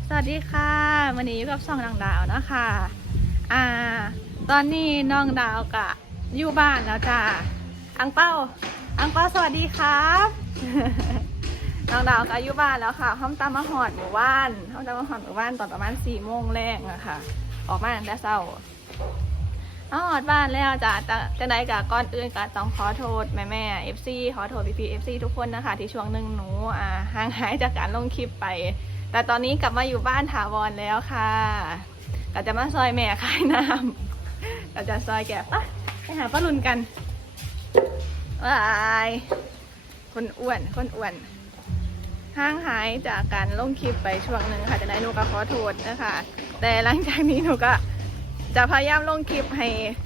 สวัสดีค่ะวันนี้อยู่กับช่องน้องดาวนะคะตอนนี้น้องดาวกะอยู่บ้านแล้วจ้าอังเป้าสวัสดีครับ น้องดาวกะอยู่บ้านแล้วค่ะห้องตามมาหอดหมู่บ้านตอนประมาณ4 โมงแรกนะคะออกมาตั้งแต่เช้าหอดบ้านแล้วจ้าจะไหนกะก่อนอื่นกะต้องขอโทษแม่ FC ขอโทษพี่ FC ทุกคนนะคะที่ช่วงหนึ่งหนูห่างหายจากการลงคลิปไปแต่ตอนนี้กลับมาอยู่บ้านถาวรแล้วค่ะก็จะมาซอยแม่ขายน้ำก็จะซอยแกะไปหาป้าลุนกันว้ายคนอ้วนห่างหายจากการลงคลิปไปช่วงหนึ่งค่ะจะได้หนูก็ขอโทษนะคะแต่หลังจากนี้หนูก็จะพยายามลงคลิปให้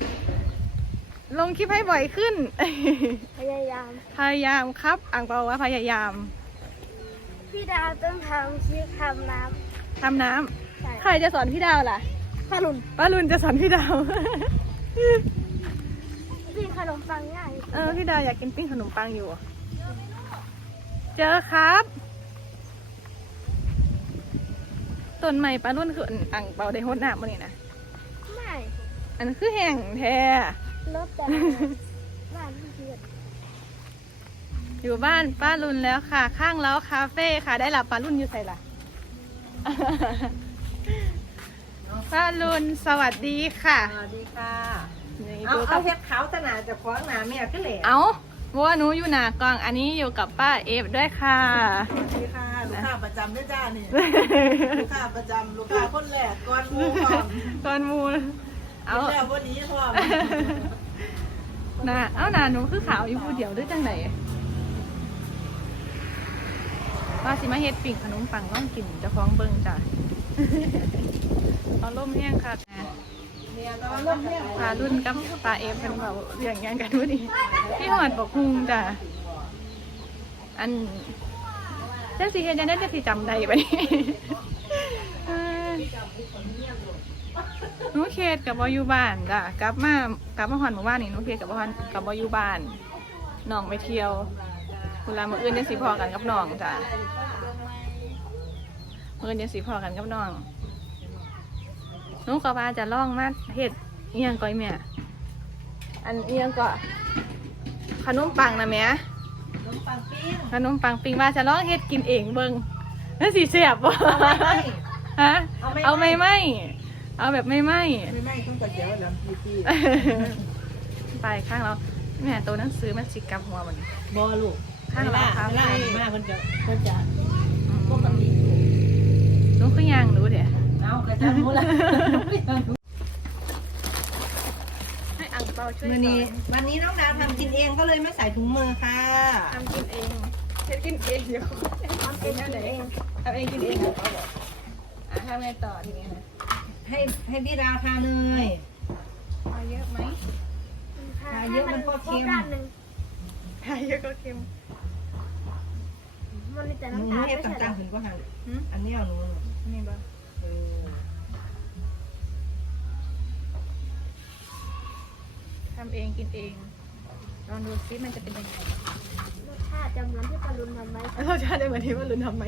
บ่อยขึ้นพยายามครับอังเปาว่าพยายามพี่ดาวต้องทำคลิปทำน้ำใครจะสอนพี่ดาวล่ะป้าลุนจะสอนพี่ดาวพี่ขนมปังง่ายพี่ดาวอยากกินปิ้งขนมปังอยู่เจอครับต้นใหม่ป้าลุนคืออังเปาได้โหดน้ำมั้งนี่นะไม่อันนั้นคือแห้งแท้ลบแต่บ้านพี่เพื่อนอยู่บ้านป้าลุนแล้วค่ะข้างแล้วคาเฟ่ค่ะได้หลับป้าลุนอยู่ใส่ละ ป้าลุนสวัสดีค่ะสวัสดีค่ะเอาเฮ็ดขาวตนาจะคว้างหนาแม่ก็เหล่เอาวัวหนูอยู่หนากองอันนี้อยู่กับป้าเอฟด้วยค่ะสวัสดีค่ะลูกค้าประจำด้วยจ้านี่ลูกค้าประจำลูกค้าคนแรกก่อนมูเอาแล้ววันนี้พร้อมหนาหนูคือขาวอยู่ผู้เดียวด้วยจังไหนป้าสิมาเฮ็ดปิ่งขนมปังต้องกินจะฟ้องเบิ้งจ้ะเอาล่มแห้งค่ะปลารุ่นกับปลาเอฟเป็นแบบเรียงงานกันด้วยดิพี่หอดบอกฮุงจ้ะอันเจ้าสีเฮ็ดยังได้จะสีจำได้ปะนี่หนูเขตกับบอยู่บ้านจ้ะกลับมาหอดหมู่บ้านนี่หนูเขตกับบอยู่บ้านน้องไปเที่ยวคุณลาเมื่ออื่นยังสีพอกันกับน้องจ้ะเมื่ออื่นยังสีพอกันกับน้องหนูก็ว่าจะลองมาเฮ็ดเอียงก้อยแม่อันเอียงก็ขนมปังนะแม่ขนมปังปิ้งว่าจะลองเฮ็ดกินเองเบิ่งแล้วสิแซ่บบ่ฮะเอาไม่เอาแบบไม่ต้องกระเจียวลำพีไปข้างเราแม่ตัวหนังสือมันสิกลับหัวมันบ่ลูกข้างเราค่ะมากคนจะปกติหนูคือย่างรู้เดี๋ยวเอากระจายมูละให้อังเปาช่วยวันนี้น้องดาวทำกินเองก็เลยไม่ใส่ถุงมือค่ะทำกินเองเฮ็ดกินเองเดี๋ยวทำเองทำเองกินเองเขาบอกทำไงต่อทีนี้นะให้พี่ดาวทานเลยทาเยอะไหมทาเยอะมันก็เค็มทาเยอะก็เค็มมันมีแต่น้ำตาลไม่ใช่หรอถึงก็ทานอันนี้เอาหนูนี่บ้างทำเองกินเองลองดูซิมันจะเป็นยังไงรสชาติจะเหมือนที่ปลาลุนทำไหมรสชาติจะเหมือนที่ปลาลุนทำไหม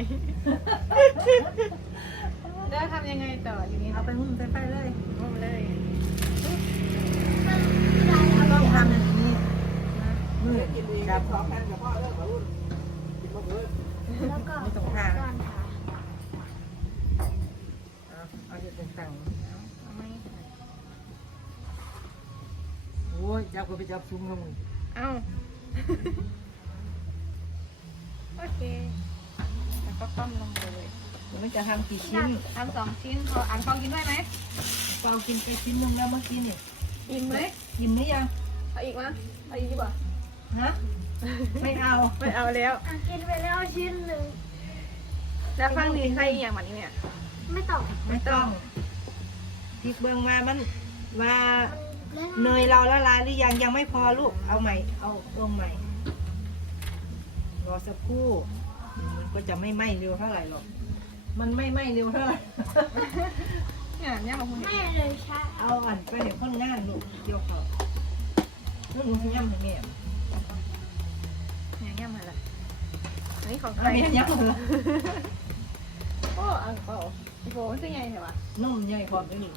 แล้วทำยังไงต่อทีนี้เอาไปหุ้มไปเลยหุ้มเลยต้องทำอย่างนี้มือจับของกันกับพ่อเลิกกับรุ่นกินมะเขือแล้วก็ไม่ต้องทานเอาอยู่ต่างๆโอ้ยจับก็ไปจับซุ้มกับมึงโอเคแล้วก็ต้มลงเลยมันจะทำกี่ชิ้นทำ2 ชิ้นพออันเปากินด้วยไหมเปากินไปชิ้นนึงแล้วเมื่อกี้เนี่ยกินไหมกินหรือยังเอาอีกมั้ยเอาอีกป่ะฮะไม่เอาแล้วกินไปแล้วชิ้นหนึ่งแล้วฟังดีใครอย่างแบบนี้เนี่ยไม่ต้องที่เบื้องมามันว่าเนยเราละลายหรือยังไม่พอลูกเอาใหม่เอาลงใหม่รอสักครู่มันก็จะไม่ไหม้เร็วเท่าไหร่หรอกมันไม่ไหม้เร็วเท่าไหร่เนี่ยบอกคุณไม่เลยใช่เอาอ่อนไปเดี๋ยวคนงานลูกเกี่ยวเขาลูกหนูย่ำให้แม่ย่ำอะไรอันนี้ของใครย่ำโอ้อังเปาโหมันเป็นไงเนี่ยวะนุ่มใหญ่พร้อมด้วยนี่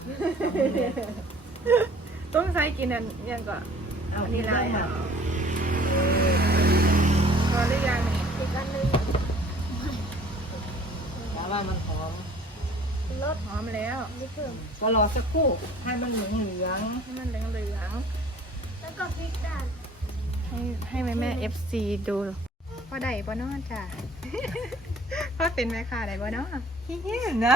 ต้องใช้กินอันยังก่อนเอาอันนี่นี้ลาลาย ยค่ะพอหรือยังอีกอันหนึงถามว่ามันหอมรสหอมแล้วนี่เพิ่มก็รอสักครู่ให้มันเหลืองให้มันเหลืองแล้วก็พริกด่านๆให้แม่ๆ FC ดูพอได้บ่เนาะจ้ะ พอเป็นแม่ค้าได้บ่เนาะเฮ้ยนะ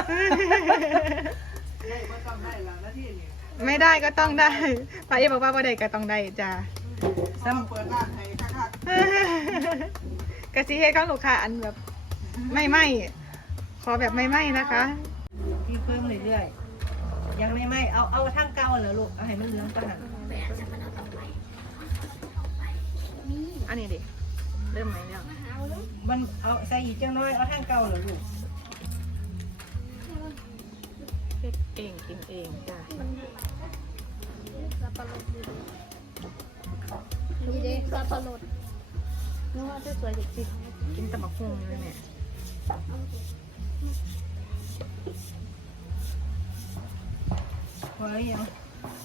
ไม่ได้ก็ต้องได้ป้าเอบอกว่าบ่ได้ก็ต้องได้จ้ะซ้ำเปิดร้านให้คักกะสิเฮ็ดของลูกค้าอันแบบไม่ขอแบบไม่นะคะๆพี่เพิ่มเรื่อยๆยังไม่เอาทั้งเก่าเหรอลูกเอาให้มันเหลืองก่อนนะอันนี้ดิเริ่มไหมเนี่ยมันเอาใส่อีกจังน้อยเอาทั้งเก่าเหรอลูกเฮ็ดเองกินเองจ้ะสับปะรดนี่เด้สับปะรดนึกว่าจะสวยจริงๆกินตำบักหุ่งเลยเนี่ยพอหรือยัง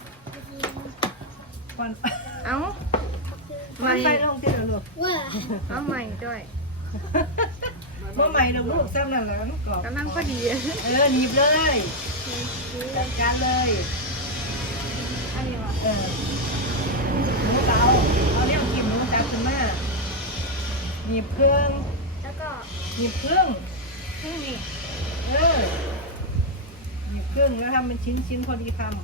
ควันเอ้าควันไฟลงที่เหรอลูกว่าเอาใหม่ด้วยเมื่อใหม่ลูกซ้ำนั่นแหละลูกกรอบกำลังพอดีหนีบเลยจัดการเลยอันนี้ว่ะหมูเตาเอาเนี่ยกินหมูจับขึ้นมาหนีบเครื่องแล้วก็หนีบเครื่องนี่หนีบเครื่องแล้วทำเป็นชิ้นพอดีคำ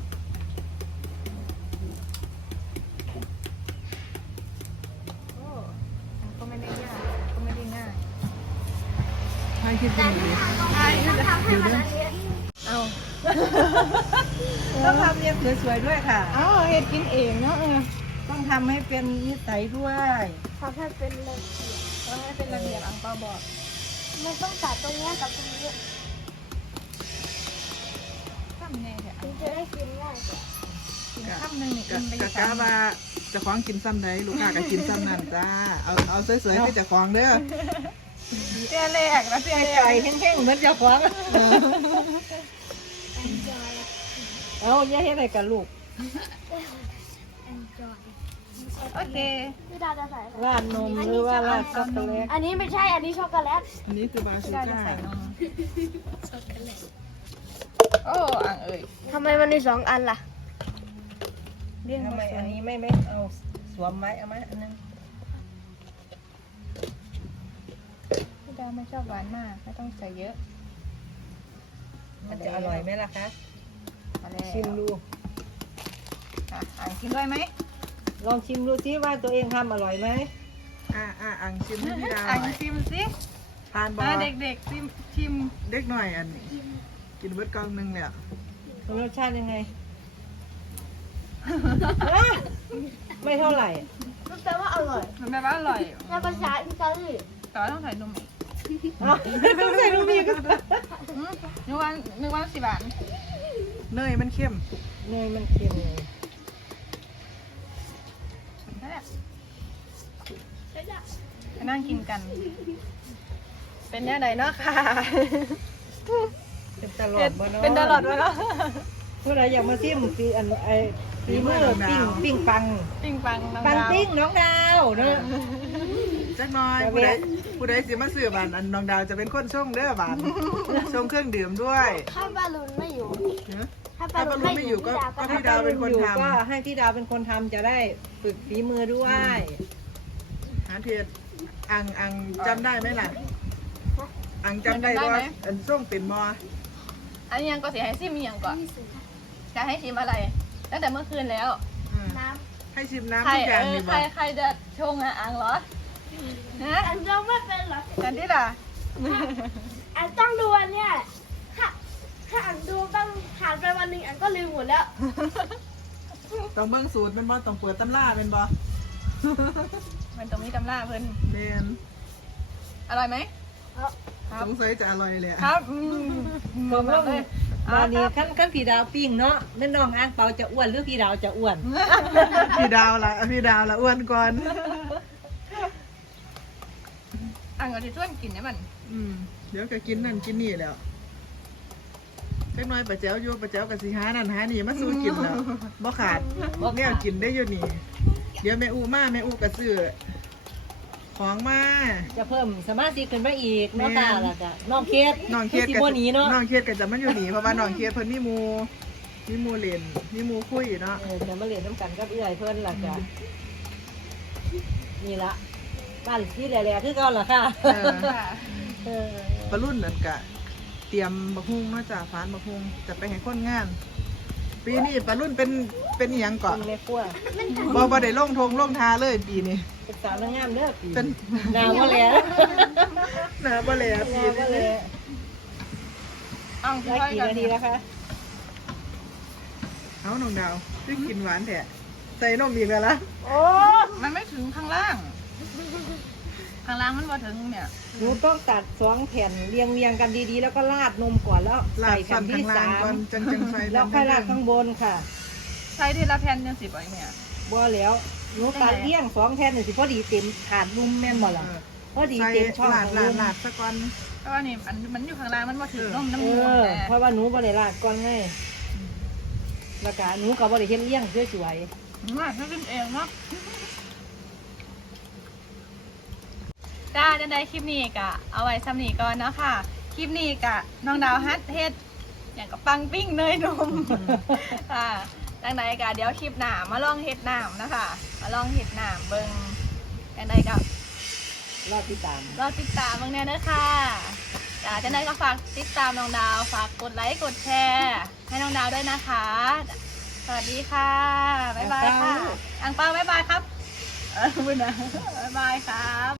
โอ้ก็ไม่ได้ยากก็ไม่ได้ง่ายให้คิดแต่ดีถ้าต้องทำให้มันละเอียดเอาต้องทำเรียบสวยๆด้วยค่ะเอาเฮ็ดกินเองเนาะต้องทำให้เป็นนิสัยด้วยทำให้เป็นละเอียดแล้วให้เป็นระเบียบอังเปาบอกมันต้องตัดตรงเนี้ยกับตรงนี้ทำไงเถอะถึงจะได้กินง่ายกว่ากินข้ามหนึ่งนี่กินไปกะกะว่าเจะคล้าของกินซ้ำใดลูกค้าก็กินซ้ำนั่นจ้า เอาสวยๆให้เจะคล้าของเด้อเตี้ยแรกแล้วเตี้ยไก่แห้งๆเหมือนเจ้าของ enjoy เอาอย่าให้อะไรกับลูก enjoy โอเคพี่ดาวจะใส่อะไรราดนมหรือว่าราดช็อกโกแลตอันนี้ไม่ใช่ อันนี้ช็อกโกแลตอันนี้คือบาชูได้ก้าจะใส่นมช็อกโกแลตโอ้อ่างเอ่ยทำไมมันมีสองอันล่ะเลี่ยงทำไมสวยอันนี้ไม่เอาสวมไว้เอาไหมอันนึงพี่ดาวไม่ชอบหวานมากไม่ต้องใส่เยอะมันจะอร่อยไหมล่ะคะมาแล้วชิมดูอ่ะอ่างกินด้วยไหมลองชิมดูซิว่าตัวเองทำอร่อยไหมอังชิมให้พี่ดาวอ่างหน่อยชิมสิทานบอเด็กๆชิมเด็กหน่อยอันนี้กินเบิดกล่องหนึงเนี่ยรสชาติยังไง ไม่เท่าไหร่มันแปลว่าอร่อยมันแบบว่าอร่อยในภาษาอิตาลีแต่ว่าต้องใส่นมอีกต้องใส่ลูกอีกอืมนึกว่าสิบบาทเนยมันเข้มเนยมันเค็มไงนั่นแหละไปนั่งกินกัน เป็นแน่ไหนเนาะค่ะเป็นตลอดบ่เนาะเป็นตลอดวะเนาะผู้ใดอยากมาชิมฟีอันไอฟีมือปิ้งปังปิ้งปังน้องปังดาวปิ้งน้องดาวเนาะจักหน้อยจะผู้ใดแวะผู้ใดสิมาซื้อบานอันน้องดาวจะเป็นคนชงเด้อบานชงเครื่องดื่มด้วยถ้าบาลูนไม่อยู่เนอะถ้าถ้าบอลลูนไม่อยู่ก็พี่ดาวพี่ดาวเป็นคนอยู่ทำก็ให้พี่ดาวเป็นคนทำจะได้ฝึกฝีมือด้วยหาเทียดอังจำได้ไหมล่ะ อังจำได้ว่าอันส่งเป็นมออันนี้ยังก็เสียให้ซิมอีกอย่างก่อนจะให้ชิมอะไรตั้งแต่เมื่อคืนแล้วอืมน้ให้ชิมน้ำใครทุกอย่างดีใคบ่รใครจะชงอ่ะอ่างเหรอฮะำอันเราไม่เป็นหรอกกันที่ล่ะอันต้องดูอันเนี้ยถ้าอันดูต้องผ่านไปวันหนึ่งอันก็ลืมหมดแล้วต้องเบิ่งสูตรเป็นบ่ต้องเปิดตำราเป็นบ่มันตรงนี้ตำล่าเพิ่นเรียนอร่อยไหมสงสัยจะอร่อยเลยอะครับผมว่าเลยวันนี้ขั้นพี่ดาวปิ้งเนาะนั่นน้องอ้างเปาจะอ้วนหรือพี่ดาวจะอ้วนพี่ดาวละอ้วนก่อนอ่างก็จะชวนกินเนี่ยมันเดี๋ยวก็กินนั่นกินนี่แล้วจักหน้อยป้าแจ๋วอยู่ป้าแจ๋วกับสิหานั่นหานี่มาสู้กินแล้วบ่ขาดแนวกินได้อยู่นี่เดี๋ยวแม่อูมาแม่อูก็ซื้อของมาจะเพิ่มสมาชิกขึ้นมาอีกเนาะค่ะแล้วก็น้องเคสน้องเคสสิกับบ่หนีเนาะน้องเคสก็จะมันอยู่นี่เพราะว่าน้องเคสเพิ่นมีหมู่เล่นมีหมู่คุยเนาะจะมาเรียนน้ำกันกับเอื้อยเพิ่นล่ะจ้ะนี่ละบ้านที่แหล่ๆคือเก่าล่ะค่ะค่ะเออปลารุ่นนั่นก็เตรียมบักฮุ้งเนาะจ้ะฟานบักฮุ้งจะไปให้คนงาน ปีนี้ปลารุ่นเป็นอีหยังเกาะเป็นแม่ครัวบ่ได้ลงทงลงทาเลยปีนี้เป็นสาวนางงามเด้อปีเป็นหนาวบ่แล้วหนาบ่แลหปีนาวบ่นี้แล้วอ้าวได้กี่นาทีแล้วคะเอาน้องดาวคือกินหวานแท้ใส่นมอีกแล้วล่ะโอ้มันไม่ถึงข้างล่าง ข้างล่างมันบ่ถึงเนี่ยหนูต้องตัด2แผ่นเรียงกันดีๆ แล้วก็ราดนมก่อนแล้วลาใส่ดแผ่ฟันนที่ข้างล่างก่อน 3 จังใส่แล้วค่อยราดข้างบนค่ะใช้ทีละแผ่นยังสิบไอ้เนี่ยบ่แล้วหนูตัดเลี้ยง2แผ่นนี่สิพอดีเต็มถาดนุ่มแม่นบ่ล่ะพอดีใส่เต็มช่องลาดของลานุ่ดมลาดซะก่อนเพราะว่านี่มันอยู่ข้างล่างมันบ่ถึงนมน้ำเอมูกอแต่เพราะว่าหนูบ่ได้ราดก่อนไงแล้วก็หนูก็บ่ได้เฮ็ดเลี้ยงสวยมาถ้ากินเองเนาะจ้าจังใดคลิปนี้กะเอาไว้ซ้ำนี้ก่อนเนาะค่ะ คลิปนี้กะน้องดาวฮัทเฮ็ดอย่างกับปังปิ้งเนยนม ค่ะจังใดกะเดี๋ยวคลิปหน้ามาลองเฮ็ดน้ำนะคะมาลองเฮ็ดน้ำเบิ่งจังใดกะๆรอติดตามรอติดตามเบิ่งแน่เด้อค่ะจ้าจังใดก็ฝากติดตามน้องดาวฝากกดไลค์กดแชร์ให้น้องดาวด้วยนะคะ สวัสดีค่ะบ๊ายบายค่ะอังเปาบ๊ายบายครับ บุญนะบ๊ายบายครับ